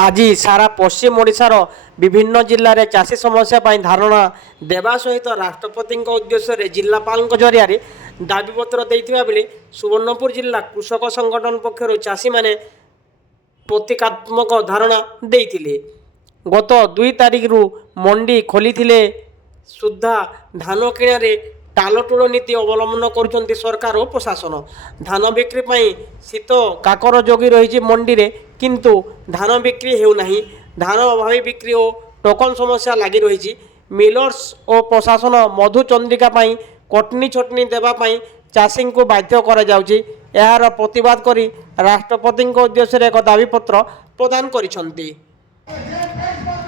আজি সারা পশ্চিম ওড়িশার বিভিন্ন জেলার চাষী সমস্যা পাই ধারণা দেওয়া সহিত রাষ্ট্রপতি উদ্দেশ্যে জেলাপাল জরিয়ারে দাবিপত্র দিয়ে বেড়ে সুবর্ণপুর জেলা কৃষক সংগঠন পক্ষ চাষী মানে প্রতীকাত্মক ধারণা দিয়ে গত 2 তারিখর মন্ডি খোলি সুদ্ধা ধান কিণারে টালটুଳ নীতি অবলম্বন করছেন সরকার ও প্রশাসন। ধান বিক্রি পাই শীত কাকর যোগী রয়েছে মন্ডিরে, কিন্তু ধান বিক্রি হেউনা। ধান অভাবী বিক্রি ও টোকন সমস্যা লাগি রয়েছে। মিলর্স ও প্রশাসন মধু চন্দ্রিকা পাই কটনি ছটনি দেওয়া চাষী বাধ্য করা যাচ্ছে। এর প্রতবাদ করে রাষ্ট্রপতি উদ্দেশ্যে এক দাবিপত্র প্রদান করেছেন।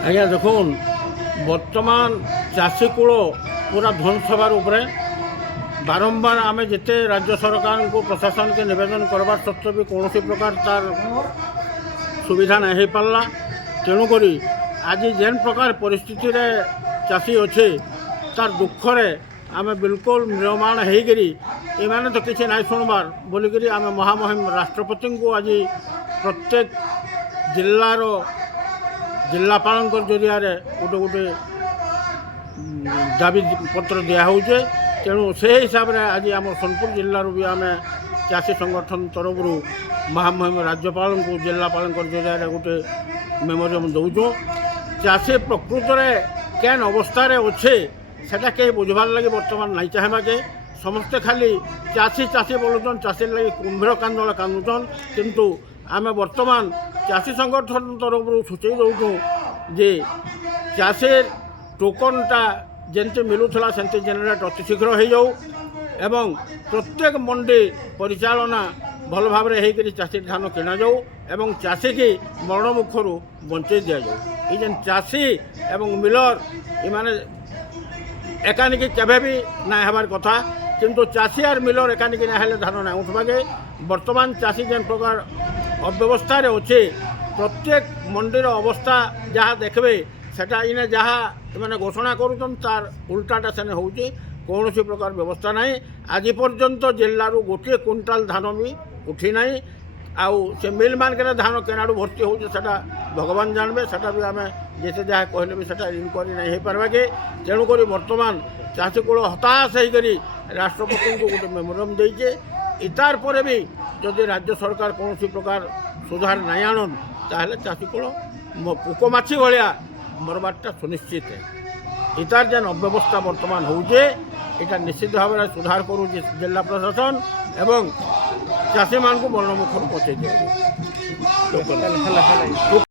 আজ্ঞা দেখুন, বর্তমান চাষী কূল पूरा ध्वंस हबार उपरे बारंबार आम जिते राज्य सरकार को प्रशासन के निवेदन करवार सत्वे भी कौन प्रकार तार सुविधा नहीं हो पारा। तेणुक आज जेन प्रकार परिस्थिति रे चाषी अच्छे तार दुखरे आम बिल्कुल म्रियमाण होकरी एमाने तो किसी ना शुणबार बोलिक आम महामहिम राष्ट्रपति को आज प्रत्येक जिलार जिलापाल जरिया गोटे गोटे दाबी पत्र दिहे। तेणु से हिसाब से आज आम सोनपुर जिलूर भी आम चाषी संगठन तरफ महामहिम राज्यपाल को जिलापाल जरिया गोटे मेमोरियम दौचु। चाषी प्रकृत में केन अवस्था अच्छे सेटा कहीं बुझबार लगे बर्तमान नहीं चाहवाके। समस्ते खाली चाषी चाषी बोलुन, चाषी लगे कुंभीर कांदल कांदुन, किंतु आम बर्तमान चाषी संगठन तरफ सूचई दौचु जे चाषी टोकनटा जमती मिलूला सेमती जेनेट अति शीघ्र हो जाऊ एवं प्रत्येक मंडी परिचालना भल भाव में चाषी धान किणा जाऊ एवं चाषी की मरण मुखर बंचे दि जाऊ। ये जेन चाषी एवं मिलर इमाने एकानिकी केबे भी ना हबार कथा, किंतु चाषी और मिलर एकानिकी ना हेले धान ना उठवाके। वर्तमान चाषी जेन प्रकार अव्यवस्था अच्छे प्रत्येक मंडीर अवस्था जहाँ देखबे सेटा इने जहाँ मैंने घोषणा करुन तार उल्टाटा सेने होउचे। कौन प्रकार व्यवस्था ना आज पर्यंत जिलू गोटे क्विंटाल धान भी उठी ना। आउ से मिल मान के धान केनाडू भर्ती होउचे सेटा भगवान जानबे। सेटा भी आम जैसे जहाँ कहले भी सेटा इनक्वारी नहीं हो पार्बाके। तेणुक बर्तमान चाषी कूल हताश होकर राष्ट्रपति को गोटे मेमोरियम देचे। इतार पर भी जदि राज्य सरकार कौन प्रकार सुधार नहीं आणन ताहले चाषी कूल पोकमाछी भाया मरबारटा सुनिश्चित है। इतार जेन अव्यवस्था बर्तमान होचे इटा निश्चित भाव में सुधार करू जिला प्रशासन एवं चाषी मान को मरणमुखर पहुँचे दिया।